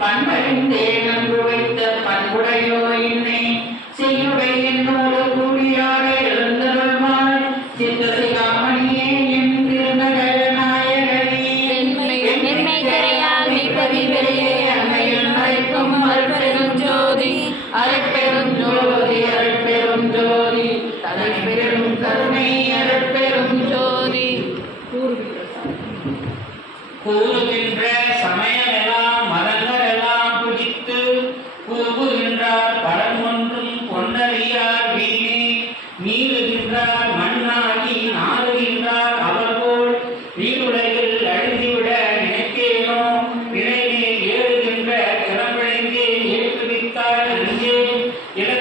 பண்பறிந்தே நன்று வைத்த பண்புடையோ என்னை. செய்யுடை என்னோடு கூடியாட எழுந்தருள்வாள் சித்தசிகாமணியே என் திருநகர நாயகனே அன்னையில் மறைக்கும் அருட்பெரும் ஜோதி. அருட்பெரும் ஜோதி அருட்பெரும் ஜோதி. தலைப்பெரும் கருணை அருட்பெரும் ஜோதி. கூறுகின்ற நீருகின்றார் மண்ணாகி நாடுகின்றார் அவர் போல் நீருலகில் அழுந்திவிட நினைத்தேனோ? வினைமே ஏறுகின்ற திறம்பிழைந்தே ஏற்றுவித்தார்